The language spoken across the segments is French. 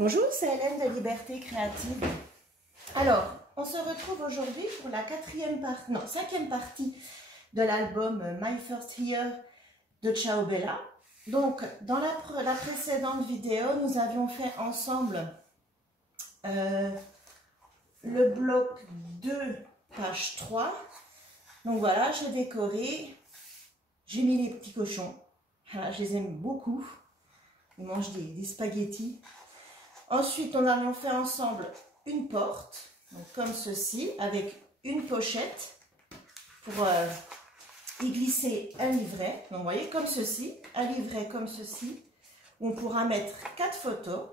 Bonjour, c'est Hélène de Liberté Créative. Alors, on se retrouve aujourd'hui pour la cinquième partie de l'album My First Year de Ciao Bella. Donc, dans la précédente vidéo, nous avions fait ensemble le bloc 2, page 3. Donc voilà, j'ai décoré, j'ai mis les petits cochons. Voilà, je les aime beaucoup. Ils mangent des spaghettis. Ensuite, on a fait ensemble une porte, donc comme ceci, avec une pochette pour y glisser un livret. Donc, vous voyez, comme ceci, un livret comme ceci, où on pourra mettre 4 photos.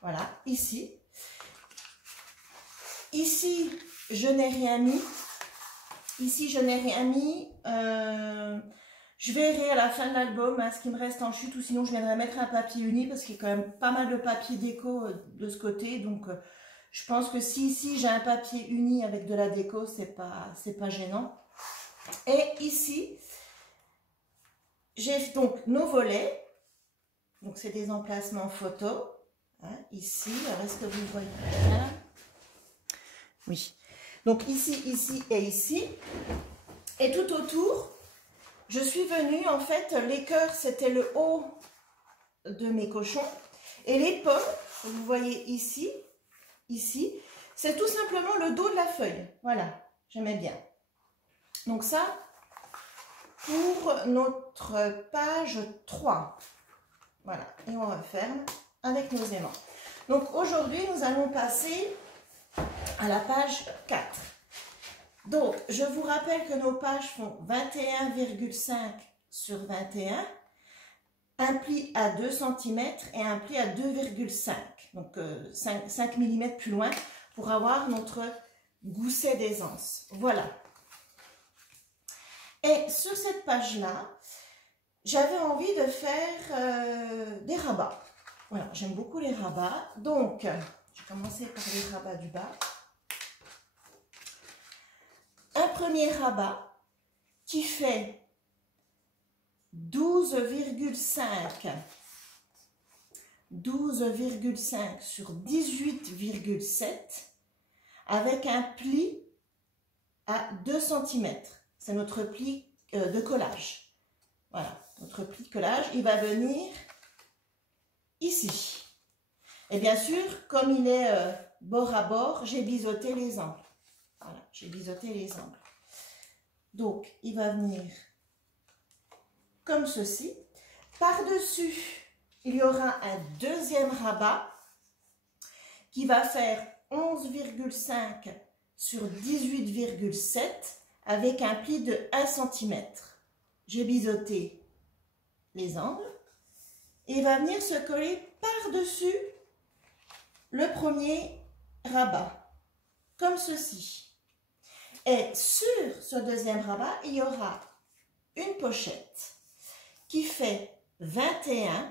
Voilà, ici. Ici, je n'ai rien mis. Ici, je n'ai rien mis. Je verrai à la fin de l'album ce qui me reste en chute, ou sinon je viendrai mettre un papier uni parce qu'il y a quand même pas mal de papier déco de ce côté. Donc je pense que si ici j'ai un papier uni avec de la déco, c'est pas gênant. Et ici, j'ai donc nos volets. Donc c'est des emplacements photos. Hein, ici, est-ce que vous voyez? Hein? Oui. Donc ici, ici et ici. Et tout autour, je suis venue, en fait, les cœurs, c'était le haut de mes cochons. Et les pommes, vous voyez ici, c'est tout simplement le dos de la feuille. Voilà, j'aimais bien. Donc ça, pour notre page 3. Voilà, et on referme avec nos aimants. Donc aujourd'hui, nous allons passer à la page 4. Donc, je vous rappelle que nos pages font 21,5 sur 21, un pli à 2 cm et un pli à 2,5. Donc, 5 mm plus loin pour avoir notre gousset d'aisance. Voilà. Et sur cette page-là, j'avais envie de faire des rabats. Voilà, j'aime beaucoup les rabats. Donc, je vais commencer par les rabats du bas. Un premier rabat qui fait 12,5 sur 18,7 avec un pli à 2 cm. C'est notre pli de collage. Voilà, notre pli de collage, il va venir ici. Et bien sûr, comme il est bord à bord, j'ai biseauté les angles. Voilà, j'ai biseauté les angles. Donc, il va venir comme ceci. Par-dessus, il y aura un deuxième rabat qui va faire 11,5 sur 18,7 avec un pli de 1 cm. J'ai biseauté les angles et il va venir se coller par-dessus le premier rabat, comme ceci. Et sur ce deuxième rabat, il y aura une pochette qui fait 21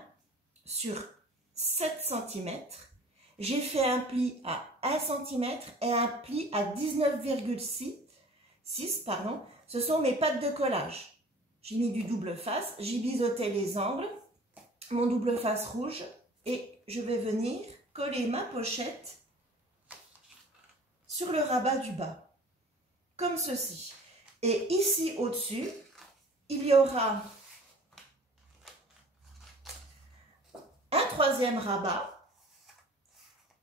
sur 7 cm. J'ai fait un pli à 1 cm et un pli à 19,6. Ce sont mes pattes de collage. J'ai mis du double face, j'ai biseauté les angles, mon double face rouge et je vais venir coller ma pochette sur le rabat du bas. Comme ceci. Et ici au-dessus, il y aura un troisième rabat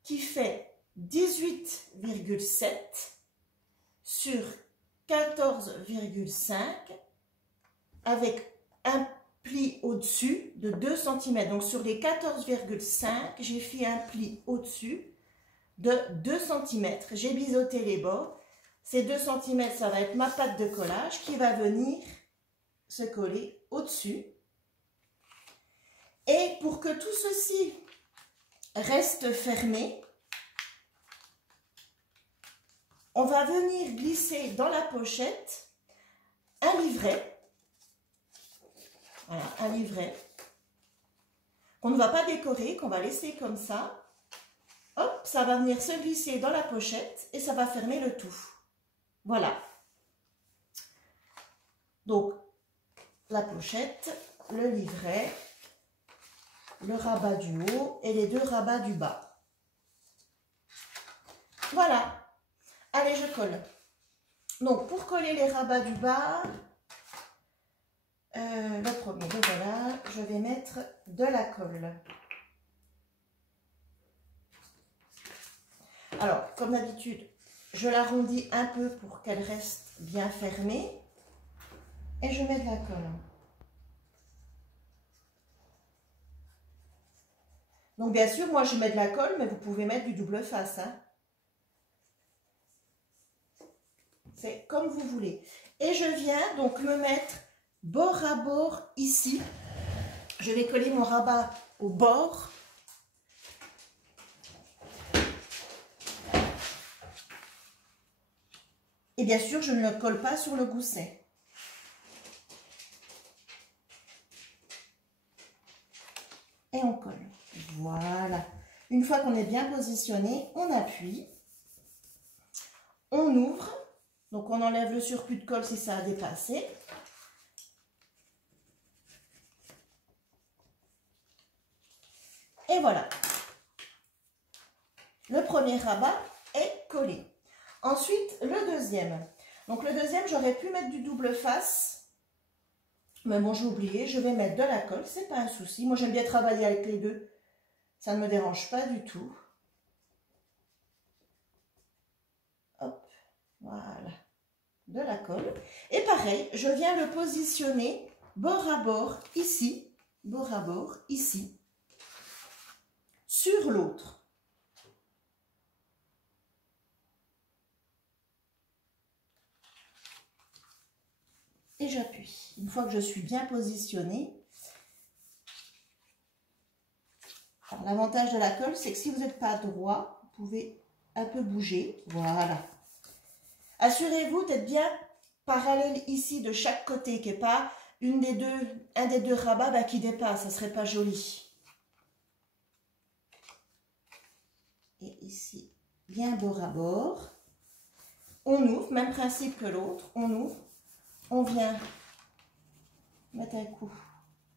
qui fait 18,7 sur 14,5 avec un pli au-dessus de 2 cm. Donc sur les 14,5, j'ai fait un pli au-dessus de 2 cm. J'ai biseauté les bords. Ces 2 cm, ça va être ma patte de collage qui va venir se coller au-dessus. Et pour que tout ceci reste fermé, on va venir glisser dans la pochette un livret. Voilà, un livret qu'on ne va pas décorer, qu'on va laisser comme ça. Hop, ça va venir se glisser dans la pochette et ça va fermer le tout. Voilà. Donc, la pochette, le livret le rabat du haut et les deux rabats du bas. Voilà. Allez, je colle. Donc, pour coller les rabats du bas, le premier, le voilà, je vais mettre de la colle. Alors, comme d'habitude, je l'arrondis un peu pour qu'elle reste bien fermée et je mets de la colle. Donc, bien sûr, moi, je mets de la colle, mais vous pouvez mettre du double face, hein. C'est comme vous voulez. Et je viens donc me mettre bord à bord ici. Je vais coller mon rabat au bord. Et bien sûr, je ne le colle pas sur le gousset. Et on colle. Voilà. Une fois qu'on est bien positionné, on appuie. On ouvre. Donc, on enlève le surplus de colle si ça a dépassé. Et voilà. Le premier rabat est collé. Ensuite, le deuxième. Donc, le deuxième, j'aurais pu mettre du double face. Mais bon, j'ai oublié. Je vais mettre de la colle. C'est pas un souci. Moi, j'aime bien travailler avec les deux. Ça ne me dérange pas du tout. Hop. Voilà. De la colle. Et pareil, je viens le positionner bord à bord, ici. Bord à bord, ici. Sur l'autre. Et j'appuie. Une fois que je suis bien positionnée, l'avantage de la colle, c'est que si vous n'êtes pas droit, vous pouvez un peu bouger. Voilà. Assurez-vous d'être bien parallèle ici de chaque côté, qu'il n'y ait pas un des deux rabats qui dépasse. Ça ne serait pas joli. Et ici, bien bord à bord. On ouvre, même principe que l'autre. On ouvre. On vient mettre un coup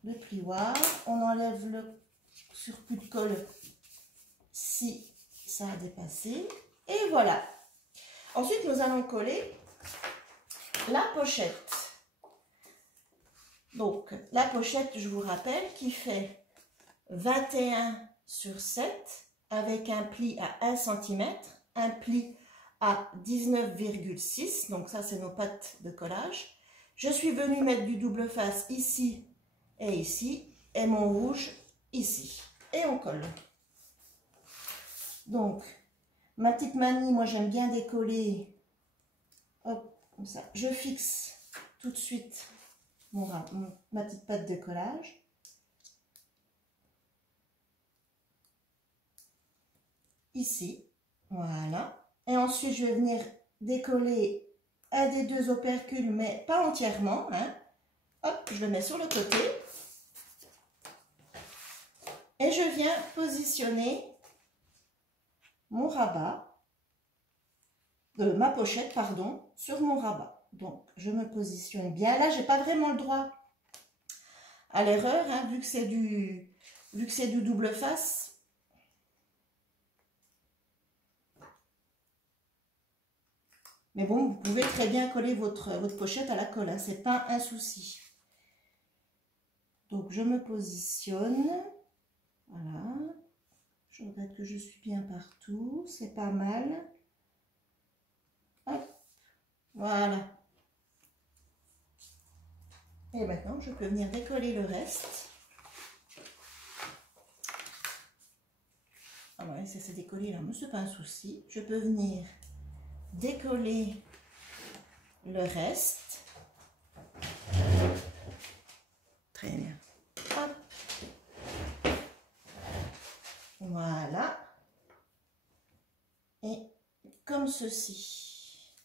de plioir. On enlève le surplus de colle si ça a dépassé. Et voilà. Ensuite, nous allons coller la pochette. Donc, la pochette, je vous rappelle, qui fait 21 sur 7 avec un pli à 1 cm, un pli à 19,6. Donc, ça, c'est nos pattes de collage. Je suis venue mettre du double face ici, et mon rouge ici. Et on colle. Donc, ma petite manie, moi j'aime bien décoller. Hop, comme ça. Je fixe tout de suite ma petite patte de collage. Ici, voilà. Et ensuite, je vais venir décoller un des deux opercules, mais pas entièrement, hein. Hop, je le mets sur le côté. Et je viens positionner mon rabat, ma pochette, pardon, sur mon rabat. Donc, je me positionne bien. Là, j'ai pas vraiment le droit à l'erreur, hein, vu que c'est du double face. Mais bon, vous pouvez très bien coller votre pochette à la colle, hein, c'est pas un souci. Donc, je me positionne. Voilà. Je regarde que je suis bien partout. C'est pas mal. Hop. Voilà. Et maintenant, je peux venir décoller le reste. Ah ouais, ça s'est décollé là, mais c'est pas un souci. Je peux venir décoller le reste. Très bien. Hop. Voilà. Et comme ceci.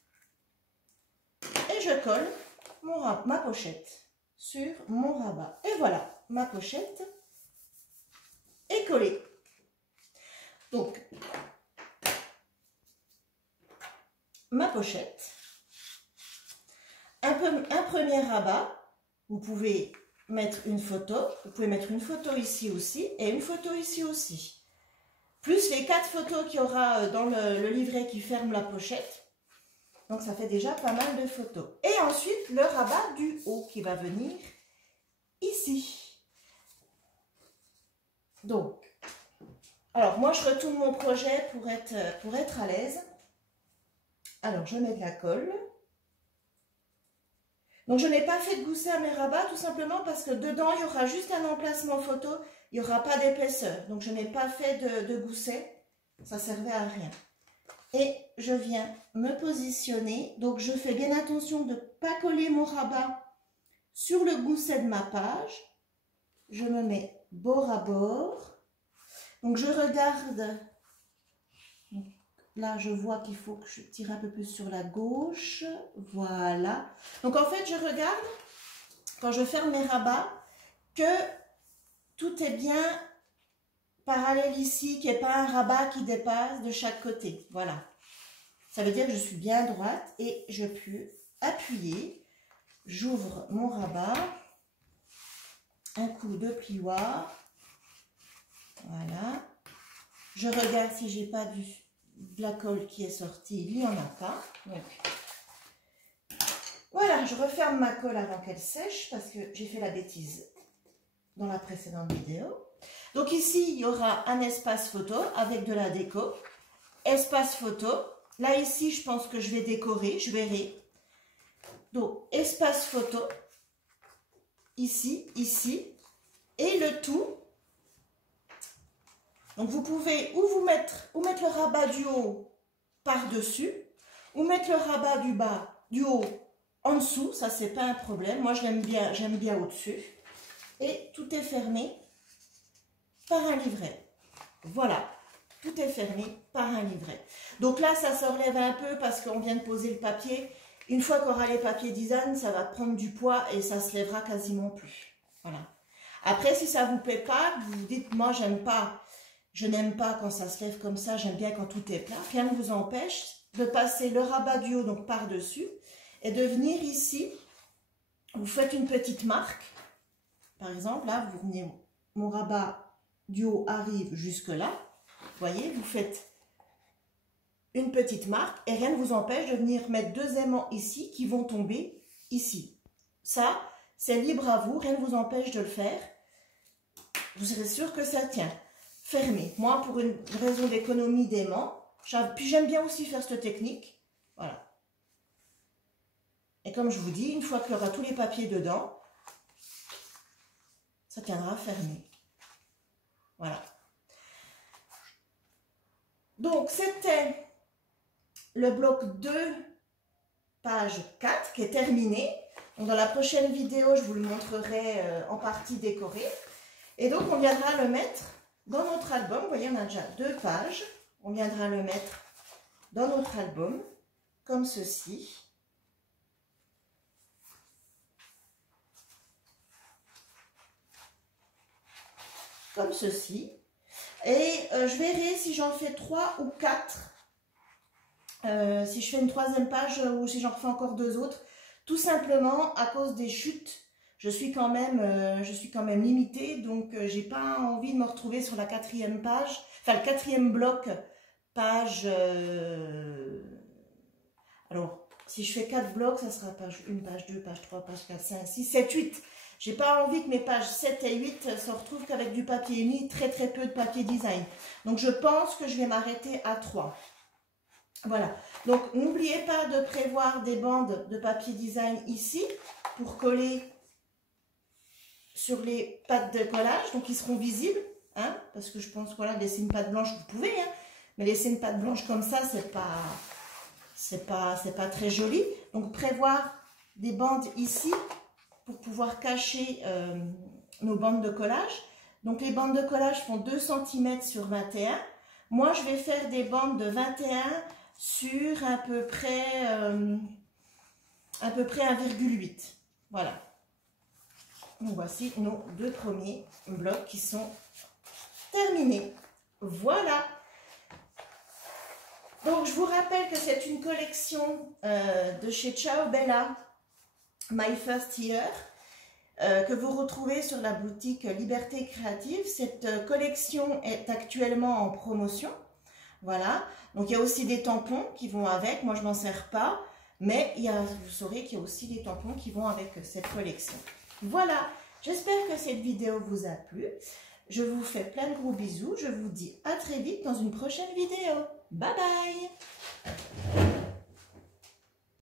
Et je colle ma pochette sur mon rabat. Et voilà, ma pochette est collée. Donc, ma pochette, un premier rabat, vous pouvez mettre une photo. Vous pouvez mettre une photo ici aussi et une photo ici aussi. Plus les 4 photos qu'il y aura dans le livret qui ferme la pochette. Donc ça fait déjà pas mal de photos. Et ensuite le rabat du haut qui va venir ici. Donc, alors moi je retourne mon projet pour être à l'aise. Alors je mets de la colle. Donc je n'ai pas fait de gousset à mes rabats tout simplement parce que dedans il y aura juste un emplacement photo, il n'y aura pas d'épaisseur. Donc je n'ai pas fait de gousset, ça servait à rien. Et je viens me positionner, donc je fais bien attention de ne pas coller mon rabat sur le gousset de ma page. Je me mets bord à bord, donc je regarde, là je vois qu'il faut que je tire un peu plus sur la gauche, voilà. Donc en fait je regarde, quand je ferme mes rabats, que tout est bien parallèle ici, qu'il n'y ait pas un rabat qui dépasse de chaque côté, voilà. Ça veut dire que je suis bien droite et je peux appuyer, j'ouvre mon rabat, un coup de plioir, voilà. Je regarde si j'ai pas de la colle qui est sortie, il n'y en a pas. Donc, voilà, je referme ma colle avant qu'elle sèche parce que j'ai fait la bêtise dans la précédente vidéo. Donc ici, il y aura un espace photo avec de la déco. Espace photo. Là, ici, je pense que je vais décorer, je verrai. Donc, espace photo. Ici, ici. Et le tout. Donc, vous pouvez ou mettre le rabat du haut par-dessus, ou mettre le rabat du haut en dessous. Ça, c'est pas un problème. Moi, j'aime bien au-dessus. Et tout est fermé par un livret. Voilà. Tout est fermé par un livret. Donc là, ça se relève un peu parce qu'on vient de poser le papier. Une fois qu'on aura les papiers design, ça va prendre du poids et ça se lèvera quasiment plus. Voilà. Après, si ça vous plaît pas, vous vous dites, moi, je n'aime pas quand ça se lève comme ça, j'aime bien quand tout est plat. Rien ne vous empêche de passer le rabat du haut donc par-dessus et de venir ici. Vous faites une petite marque. Par exemple, là, vous venez, mon rabat du haut arrive jusque là. Vous voyez, vous faites une petite marque et rien ne vous empêche de venir mettre 2 aimants ici qui vont tomber ici. Ça, c'est libre à vous, rien ne vous empêche de le faire. Vous serez sûr que ça tient. Fermé. Moi, pour une raison d'économie d'aimants, puis j'aime bien aussi faire cette technique. Voilà. Et comme je vous dis, une fois qu'il y aura tous les papiers dedans, ça tiendra fermé. Voilà. Donc, c'était le bloc 2, page 4, qui est terminé. Donc, dans la prochaine vidéo, je vous le montrerai en partie décorée. Et donc, on viendra le mettre dans notre album. Vous voyez, on a déjà 2 pages. On viendra le mettre dans notre album, comme ceci. Comme ceci. Et je verrai si j'en fais 3 ou 4. Si je fais une 3e page ou si j'en refais encore 2 autres. Tout simplement à cause des chutes. Je suis quand même limitée. Donc, j'ai pas envie de me retrouver sur la 4e page. Enfin, le 4e bloc, page... alors, si je fais 4 blocs, ça sera page 1, page 2, page 3, page 4, 5, 6, 7, 8. J'ai pas envie que mes pages 7 et 8 se retrouvent qu'avec du papier uni, très peu de papier design. Donc je pense que je vais m'arrêter à 3. Voilà. Donc n'oubliez pas de prévoir des bandes de papier design ici pour coller sur les pattes de collage. Donc ils seront visibles. Hein, parce que je pense, voilà, laisser une patte blanche, vous pouvez. Hein, mais laisser une patte blanche comme ça, c'est pas très joli. Donc prévoir des bandes ici pour pouvoir cacher nos bandes de collage. Donc les bandes de collage font 2 cm sur 21. Moi je vais faire des bandes de 21 sur à peu près 1,8. Voilà. Donc voici nos 2 premiers blocs qui sont terminés. Voilà. Donc je vous rappelle que c'est une collection de chez Ciao Bella, My First Year. que vous retrouvez sur la boutique Liberté Créative. Cette collection est actuellement en promotion. Voilà, donc il y a aussi des tampons qui vont avec. Moi, je m'en sers pas, mais vous saurez qu'il y a aussi des tampons qui vont avec cette collection. Voilà, j'espère que cette vidéo vous a plu. Je vous fais plein de gros bisous. Je vous dis à très vite dans une prochaine vidéo. Bye bye!